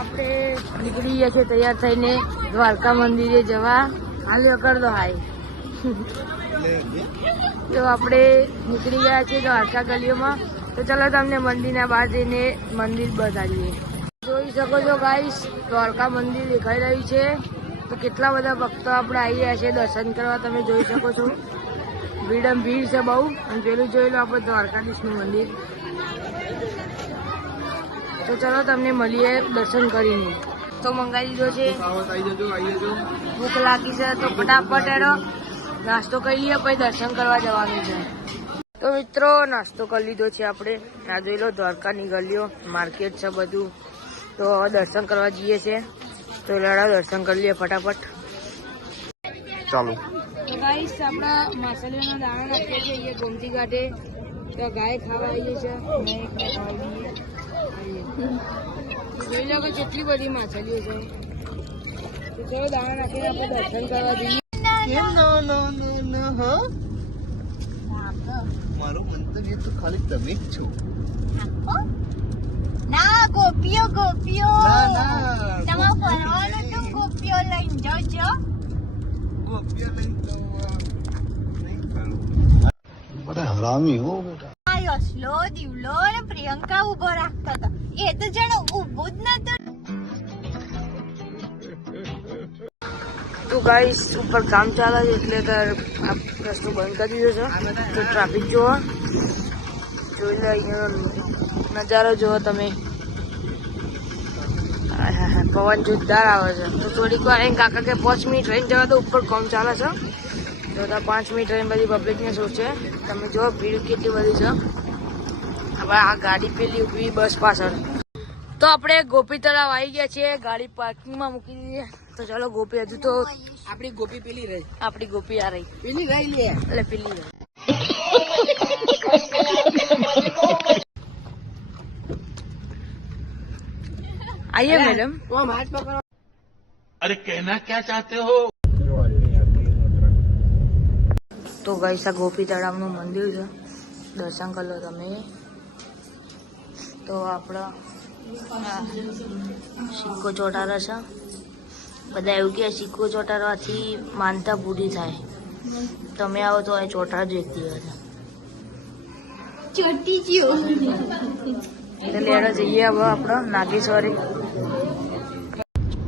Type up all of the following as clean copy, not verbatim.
આપણે નીકળી ગયા છે તૈયાર થઈને દ્વારકા મંદિરે જવા. હાલ્યો કર દો હાય. તો આપણે નીકળી ગયા છીએ દ્વારકા ગલીઓમાં. તો ચલો તમને મંદિરના બહાર જઈને મંદિર બતાવીએ. જોઈ શકો છો ગાઈસ, દ્વારકા મંદિર દેખાઈ રહ્યું છે. તો કેટલા બધા ભક્તો આપણે આવી રહ્યા છે દર્શન કરવા, તમે જોઈ શકો છો. ભીડ છે બહુ. અને પેલું જોઈ લો આપણે દ્વારકાધીશનું મંદિર. તો ચલો તમને મળીએ દર્શન કરીને. તો મંગાવી દીધો છે, ભૂખ લાગી છે તો ફટાફટ એનો નાસ્તો કરી લઈએ, પછી દર્શન કરવા જવાનું છે. તો મિત્રો નાસ્તો કરી લીધો છે આપણે. આ જોઈ લો દ્વારકાની ગલીઓ, માર્કેટ છે બધું. તો દર્શન કરવા જઈએ છે. તો લડા દર્શન કરી લઈએ ફટાફટ. ચાલો ગાઈસ, આપણા માછલીઓના દાણા નાખીએ છીએ અહીંયા ગોમતી ઘાટે. તો ગાય ખાવા આવીએ છે. જોઈ લો કે કેટલી બધી માછલીઓ છે. તો ચલો દાણા નાખીને આપણે દર્શન કરવા જઈએ. મારું મંતવ્ય તો ખાલી તમે જ છો. ના ગોપીઓ ગોપીઓ ના તમારે ફરવાનું તો ગોપીઓ લઈને જજો. ગોપીઓ નહીં તો નહીં કરું. બડા હરામી હો બેટા. આ યશલો દીવલો અને પ્રિયંકા ઉભો રાખતા હતા. એ તો જાણે ઉભો જ નતો. તો ગાઈસ ઉપર કામ ચાલે છે એટલે આ રસ્તો બંધ કરી દીધો છે. તો ટ્રાફિક જોવો, જોઈ લો અહીંયા નજારો જોવો તમે. પવન જોરદાર આવે છે. તો થોડીક વાર અહીં કાકા કે 5 મિનિટ રહીને જવા તો ઉપર કામ ચાલે છે. તો 5 મિનિટ રહીને બધી પબ્લિકને શું છે તમે જો ભીડ કેટલી બધી છે. હવે આ ગાડી પેલી ઉભી બસ પાછળ. તો આપણે ગોપી તળાવ આવી ગયા છીએ. ગાડી પાર્કિંગમાં મૂકી દીધી. તો ચાલો ગોપી, હજુ તો આપણી ગોપી પેલી રહી, આપણી ગોપી આ રહી. પેલી રહી લે એટલે પેલી રહી. आइए मैडम. वो हाथ पकड़ो. अरे कहना क्या चाहते हो? તો ગાઈસ આ ગોપી તળાવનું મંદિર છે. દર્શન કરી લો તમે. તો આપણા સિક્કો ચોટાડે છે. બધા એવું કે સિક્કો ચોટાડવાથી માનતા પૂરી થાય. તમે આવો તો આ ચોટાડજો એક દિવસ. ચોટી ગયો. એટલે લેવા જઈએ હવે આપણે નાગેશ્વરી.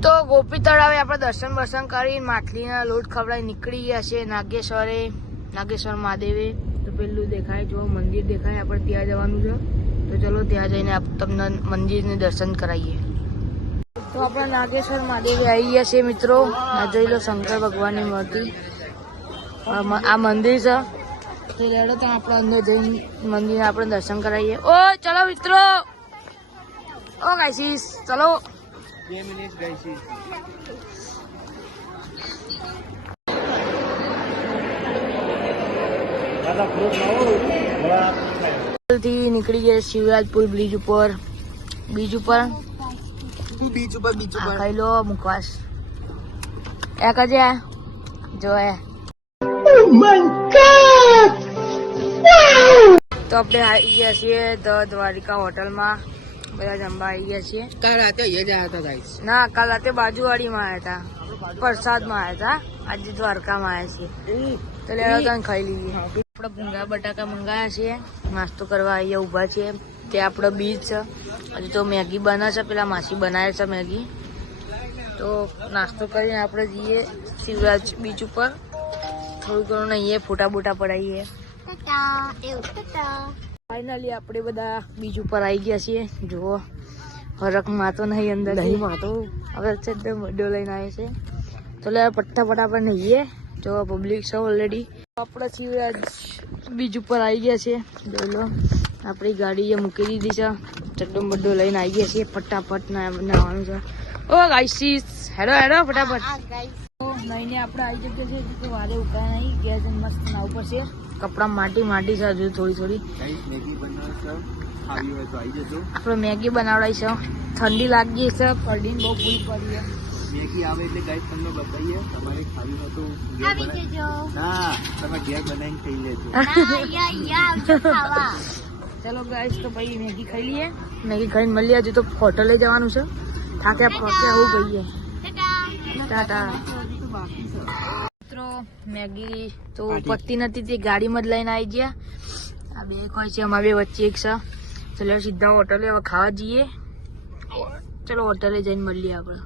તો ગોપી તળાવે આપણે દર્શન બર્શન કરી માછલીના લોટ ખવડાવી નીકળી ગયા છે નાગેશ્વરે. નાગેશ્વર મહાદેવે. તો પેલું દેખાય જો મંદિર દેખાય, આપણે ત્યાં જવાનું છે. તો ચલો ત્યાં જઈને તમને મંદિરને દર્શન કરાવીએ. તો આપણે નાગેશ્વર મહાદેવે આવી ગયા છે મિત્રો. આ જોઈ લો શંકર ભગવાનની મૂર્તિ. આ મંદિર છે. તો લેડો તો આપણે અંદર જઈને મંદિર આપણે દર્શન કરાવીએ. ઓ ચલો મિત્રો, ઓ ગાઈસીસ ચલો. 2 મિનિટ ગઈ છે. થી નીકળી ગયા શિવરાજપુર બ્રિજ ઉપર. બીજ ઉપર બીચ ઉપર ખાઈ લો મુખવાસ. એ કજે જો એ તો આપણે આવી ગયા છીએ ધ દ્વારિકા હોટલમાં. બધા જમવા આવી ગયા છીએ. કાલ રાતે એ જ આવ્યા હતા ગાઈસ. ના, કાલ રાતે બાજુવાડીમાં આવ્યા હતા, પ્રસાદમાં આવ્યા હતા. આજે દ્વારકામાં આવ્યા છીએ. તો લેવા ત્યાં ખાઈ લઈએ. આપણે ભૂંગળા બટાકા મંગાયા છીએ. નાસ્તો કરવા અહીંયા ઊભા છીએ. ત્યાં આપણે બીચ છે. હજુ તો મેગી બને છે, પેલા માસી બનાવે છે મેગી. તો નાસ્તો કરીને આપણે જઈએ શિવરાજ બીચ ઉપર. થોડું ઘણું નહીએ ફોટા બોટા પડાવીએ. ફાઇનલી આપણે બધા બીચ ઉપર આવી ગયા છીએ. જુઓ હરકમાં તો નહીં અંદર દહીંમાં તો હવે ડો લઈને આવે છે. તો લે ફટાફટ નહીએ. જો પબ્લિક છે ઓલરેડી. આપણે શિવરાજ બીચ ઉપર આવી ગયા છે. જોઈ લો આપણી ગાડી મૂકી દીધી છે. ચડ્ડો બડ્ડો લઈને આવી ગયા છીએ. ફટાફટ નાવાનું છે. ઓ ગાઈસીસ હેડો હેડો ફટાફટ. નહીને આપણે આવી જગ્યા છે વારે ઉકાય નહીં. ગેસ મસ્ત નાવ ઉપર છે. કપડા માટી છે હજુ થોડી. મેગી બનાવો છો, ખાવી હોય તો આવી જજો. આપણે મેગી બનાવડાવી છે. ઠંડી લાગી છે, પડીને બહુ પૂરી પડી છે. મેગી આવે એટલે ગાઈસ તમને બતાવીએ. તમારે ખાવી હોય તો ઘેર આવી જજો. ના, તમે ઘેર બનાવીને ખાઈ લેજો. આવજો ખાવા. ચલો ગાઈસ તો ભાઈ મેગી ખાઈ લઈએ. મેગી ખાઈને મળીએ. હજુ તો હોટલે જવાનું છે. થાક્યા પાક્યા હું કહીએ. ટાટા. મિત્રો મેગી તો પત્તી નથી તે ગાડીમાં જ લઈને આવી ગયા. આ બે કોઈ છે અમારી બે વચ્ચે એક છે. ચલો સીધા હોટલે હવે ખાવા જઈએ. ચલો હોટલે જઈને મળીએ આપણે.